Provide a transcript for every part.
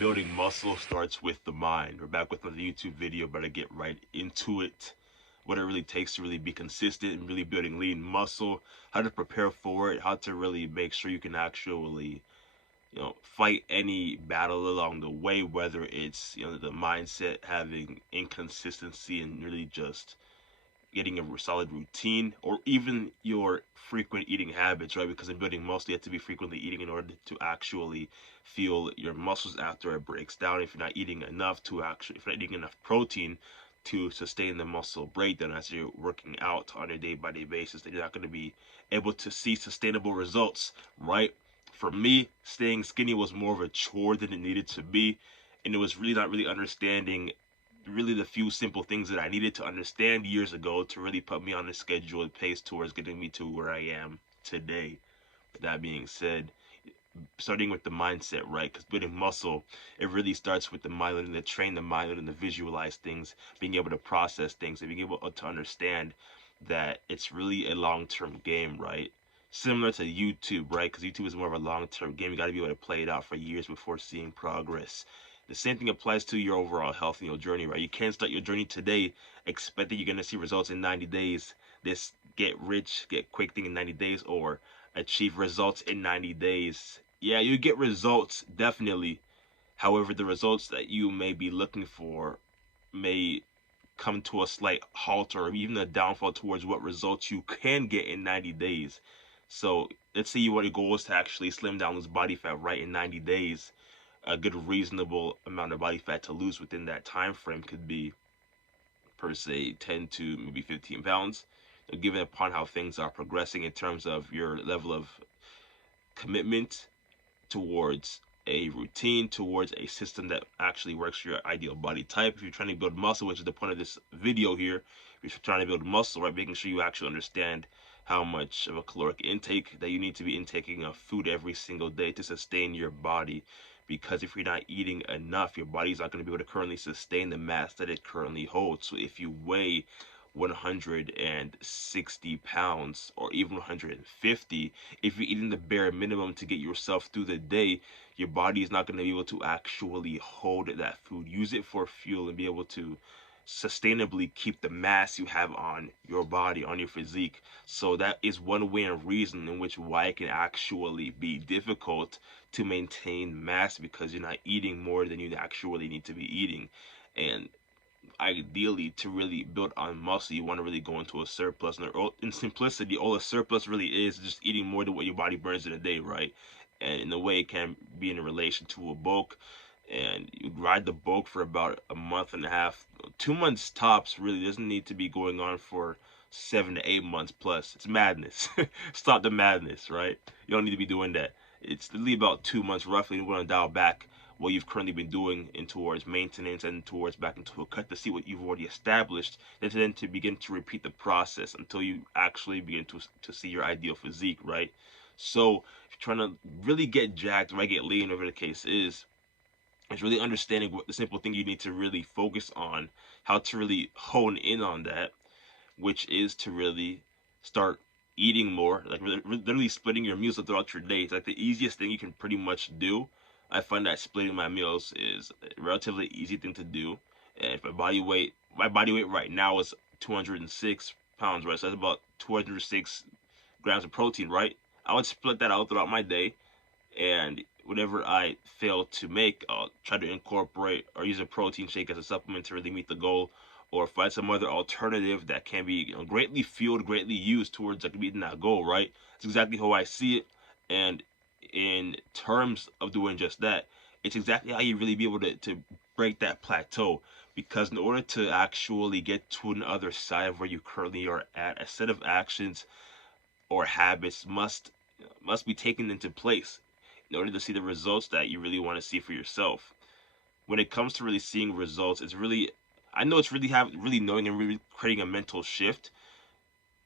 building muscle starts with the mind. We're back with another YouTube video, but I get right into it. What it really takes to really be consistent and really building lean muscle, how to prepare for it, how to really make sure you can actually, fight any battle along the way, whether it's, the mindset, having inconsistency and really just getting a solid routine, or even your frequent eating habits, right? Because in building muscle, you have to be frequently eating in order to actually feel your muscles after it breaks down. If you're not eating enough if you're not eating enough protein to sustain the muscle breakdown as you're working out on a day-by-day basis, then you're not going to be able to see sustainable results, right? For me, staying skinny was more of a chore than it needed to be, and it was really not really understanding really the few simple things that I needed to understand years ago to really put me on a scheduled pace towards getting me to where I am today. With that being said, starting with the mindset, right? Because building muscle, it really starts with the mind, learning to train the mind, learning to visualize things, being able to process things, and being able to understand that it's really a long-term game, right? Similar to YouTube, right? Because YouTube is more of a long-term game. You got to be able to play it out for years before seeing progress. The same thing applies to your overall health and your journey, right? You can't start your journey today, expect that you're going to see results in 90 days. This get rich, get quick thing in 90 days, or achieve results in 90 days. Yeah, you get results, definitely. However, the results that you may be looking for may come to a slight halt or even a downfall towards what results you can get in 90 days. So let's say your goal is to actually slim down, lose body fat right in 90 days. A good reasonable amount of body fat to lose within that time frame could be, per se, 10 to maybe 15 pounds, given upon how things are progressing in terms of your level of commitment towards a routine, towards a system that actually works for your ideal body type. If you're trying to build muscle, which is the point of this video here, if you're trying to build muscle, right, making sure you actually understand how much of a caloric intake that you need to be intaking of food every single day to sustain your body. Because if you're not eating enough, your body's not going to be able to currently sustain the mass that it currently holds. So if you weigh 160 pounds or even 150, if you're eating the bare minimum to get yourself through the day, your body is not going to be able to actually hold that food, use it for fuel, and be able to sustainably keep the mass you have on your body, on your physique. So that is one way and reason in which why it can actually be difficult to maintain mass, because you're not eating more than you actually need to be eating. And ideally, to really build on muscle, you want to really go into a surplus. And in simplicity, all a surplus really is just eating more than what your body burns in a day, right? And in a way, it can be in relation to a bulk. And you ride the bulk for about a month and a half, 2 months tops. Really doesn't need to be going on for 7 to 8 months plus. It's madness. Stop the madness, right? You don't need to be doing that. It's literally about 2 months roughly. You want to dial back what you've currently been doing in towards maintenance and towards back into a cut to see what you've already established, and then to begin to repeat the process until you actually begin to see your ideal physique, right? So if you're trying to really get jacked, right, get lean, whatever the case is, it's really understanding what the simple thing you need to really focus on, how to really hone in on that, which is to really start eating more, like literally splitting your meals throughout your day. It's like the easiest thing you can pretty much do. I find that splitting my meals is a relatively easy thing to do. And if my body weight right now is 206 pounds, right? So that's about 206 grams of protein, right? I would split that out throughout my day, and whatever I fail to make, I'll try to incorporate or use a protein shake as a supplement to really meet the goal, or find some other alternative that can be, greatly fueled, greatly used towards like meeting that goal, right? It's exactly how I see it, and in terms of doing just that, it's exactly how you really be able to break that plateau. Because in order to actually get to another side of where you currently are at, a set of actions or habits must be taken into place in order to see the results that you really want to see for yourself. When it comes to really seeing results, it's really, I know it's really knowing and really creating a mental shift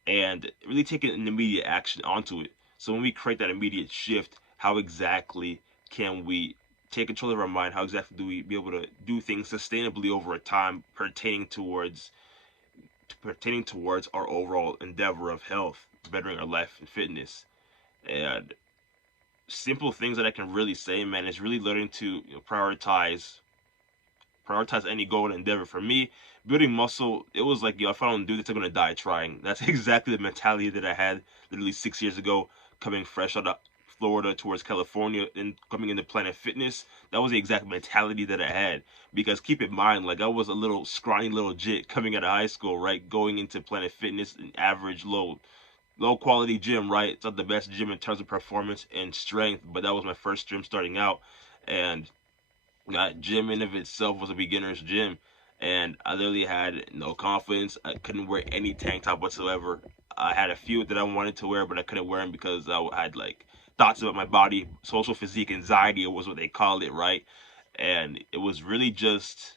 and really taking an immediate action onto it. So when we create that immediate shift, how exactly can we take control of our mind? How exactly do we be able to do things sustainably over a time pertaining towards our overall endeavor of health, bettering our life and fitness? And simple things that I can really say, man, is really learning to, prioritize any goal and endeavor. For me, building muscle, it was like, yo, if I don't do this, I'm gonna die trying. That's exactly the mentality that I had literally 6 years ago, coming fresh out of Florida towards California and coming into Planet Fitness. That was the exact mentality that I had. Because keep in mind, like, I was a little scrawny little jit coming out of high school, right? Going into Planet Fitness, an average low quality gym, right? It's not the best gym in terms of performance and strength, but that was my first gym starting out. And that gym in of itself was a beginner's gym, and I literally had no confidence. I couldn't wear any tank top whatsoever. I had a few that I wanted to wear, but I couldn't wear them because I had like thoughts about my body, social physique anxiety was what they called it, right? And it was really just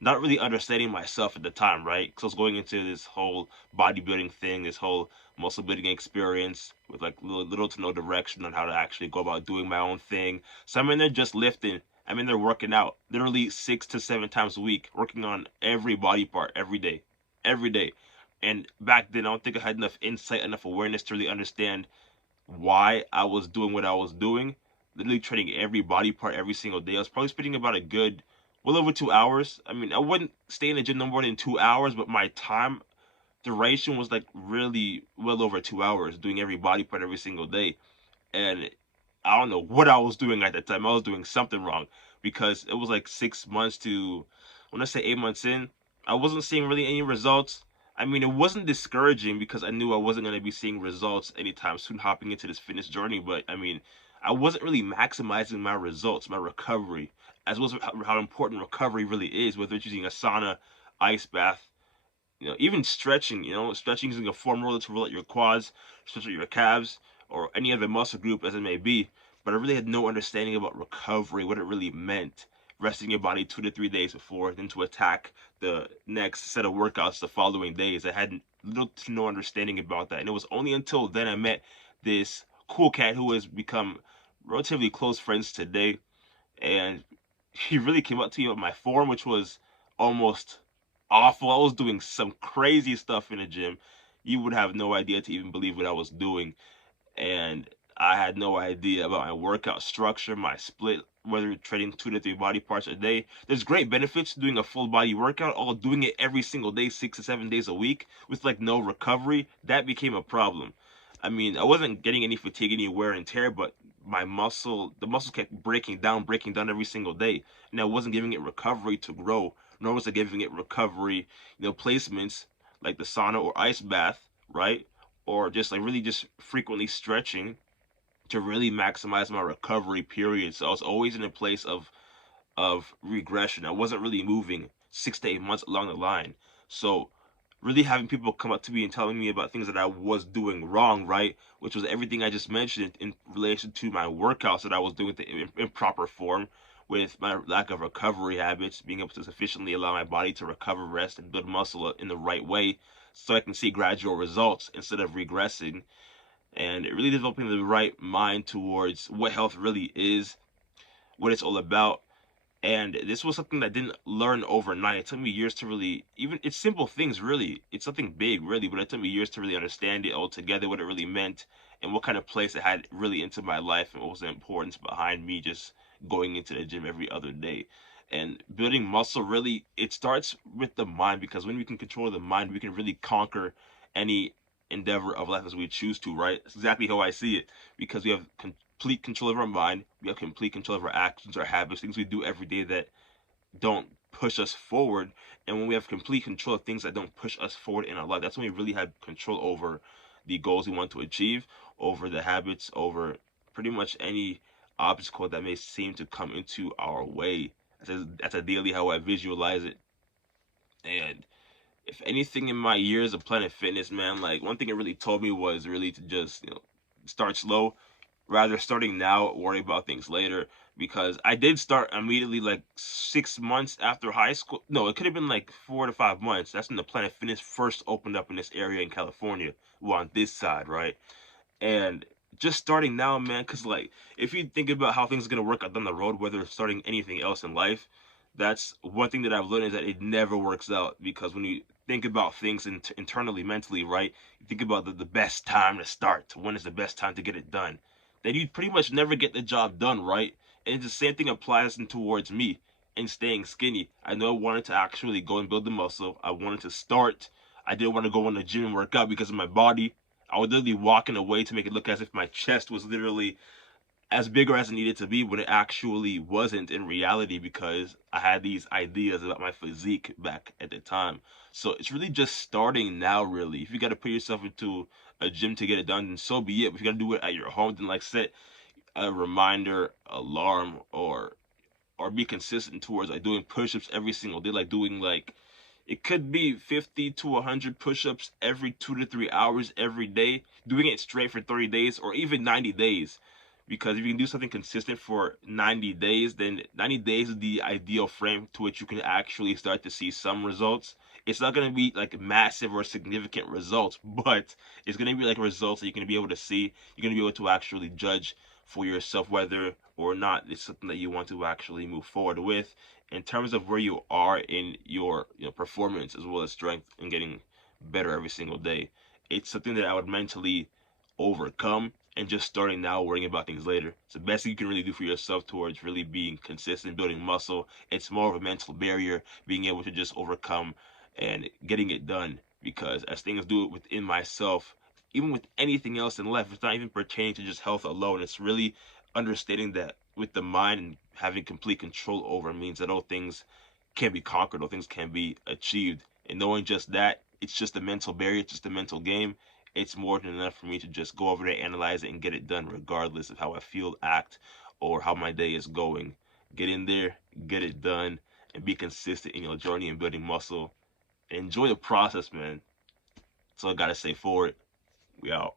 not really understanding myself at the time, right? Because I was going into this whole bodybuilding thing, this whole muscle building experience with like little to no direction on how to actually go about doing my own thing. So I'm in there just lifting. I'm in there working out literally 6 to 7 times a week, working on every body part every day. And back then, I don't think I had enough insight, enough awareness to really understand why I was doing what I was doing. Literally training every body part every single day. I was probably spending about a good, well over 2 hours. I mean, I wouldn't stay in the gym no more than 2 hours, but my time duration was like really well over 2 hours doing every body part every single day. And I don't know what I was doing at that time. I was doing something wrong because it was like 6 months to, when I say 8 months in, I wasn't seeing really any results. I mean, it wasn't discouraging because I knew I wasn't going to be seeing results anytime soon hopping into this fitness journey. But I mean, I wasn't really maximizing my results, my recovery, as well as how important recovery really is, whether it's using a sauna, ice bath, even stretching, stretching using a foam roller to roll out your quads, stretch out your calves, or any other muscle group as it may be. But I really had no understanding about recovery, what it really meant. Resting your body 2 to 3 days before, then to attack the next set of workouts the following days. I had little to no understanding about that. And it was only until then I met this cool cat who has become relatively close friends today. And he really came up to me about my form, which was almost awful. I was doing some crazy stuff in the gym. You would have no idea to even believe what I was doing. And I had no idea about my workout structure, my split, whether training 2 to 3 body parts a day. There's great benefits to doing a full body workout, all doing it every single day, 6 to 7 days a week, with like no recovery. That became a problem. I mean, I wasn't getting any fatigue, any wear and tear, but the muscles kept breaking down every single day, and I wasn't giving it recovery to grow, nor was I giving it recovery, placements like the sauna or ice bath, right? Or just like really just frequently stretching to really maximize my recovery period. So I was always in a place of regression. I wasn't really moving 6 to 8 months along the line. So really having people come up to me and telling me about things that I was doing wrong, right? Which was everything I just mentioned in relation to my workouts that I was doing the improper form, with my lack of recovery habits, being able to sufficiently allow my body to recover, rest, and build muscle in the right way so I can see gradual results instead of regressing. And really developing the right mind towards what health really is, what it's all about. And this was something that I didn't learn overnight. It took me years to really, even it's simple things, really. It's something big, really, but it took me years to really understand it altogether, what it really meant, and what kind of place it had really into my life, and what was the importance behind me just going into the gym every other day. And building muscle, really, it starts with the mind, because when we can control the mind, we can really conquer any endeavor of life as we choose to, right? That's exactly how I see it, because we have complete control of our mind, we have complete control of our actions, our habits, things we do every day that don't push us forward. And when we have complete control of things that don't push us forward in our life, that's when we really have control over the goals we want to achieve, over the habits, over pretty much any obstacle that may seem to come into our way. That's ideally how I visualize it. And if anything in my years of Planet Fitness, man, like one thing it really told me was really to just, start slow, rather starting now, worry about things later. Because I did start immediately, like 6 months after high school. No, it could have been like 4 to 5 months. That's when the Planet Fitness first opened up in this area in California, well, on this side, right? And just starting now, man, because like if you think about how things are gonna work out down the road, whether it's starting anything else in life, that's one thing that I've learned, is that it never works out. Because when you think about things internally, mentally, right, you think about the best time to start, when is the best time to get it done. then you pretty much never get the job done, right? And the same thing applies towards me and staying skinny. I know I wanted to actually go and build the muscle. I wanted to start. I didn't want to go in the gym and work out because of my body. I was literally walking away to make it look as if my chest was literally as big or as it needed to be when it actually wasn't in reality, because I had these ideas about my physique back at the time. So it's really just starting now, really. If you got to put yourself into a gym to get it done, then so be it. But if you got to do it at your home, then like set a reminder, alarm, or be consistent towards like doing push-ups every single day, like doing like it could be 50 to 100 push-ups every 2 to 3 hours every day, doing it straight for 30 days or even 90 days. Because if you can do something consistent for 90 days, then 90 days is the ideal frame to which you can actually start to see some results. It's not going to be like massive or significant results, but it's going to be like results that you're going to be able to see. You're going to be able to actually judge for yourself whether or not it's something that you want to actually move forward with in terms of where you are in your performance as well as strength and getting better every single day. It's something that I would mentally overcome, and just starting now, worrying about things later. It's the best thing you can really do for yourself towards really being consistent, building muscle. It's more of a mental barrier, being able to just overcome and getting it done. Because as things do it within myself, even with anything else in life, it's not even pertaining to just health alone. It's really understanding that with the mind and having complete control over means that all things can be conquered, all things can be achieved. And knowing just that, it's just a mental barrier, it's just a mental game. It's more than enough for me to just go over there, analyze it, and get it done, regardless of how I feel, act, or how my day is going. Get in there, get it done, and be consistent in your journey in building muscle. Enjoy the process, man. That's all I gotta say for it. We out.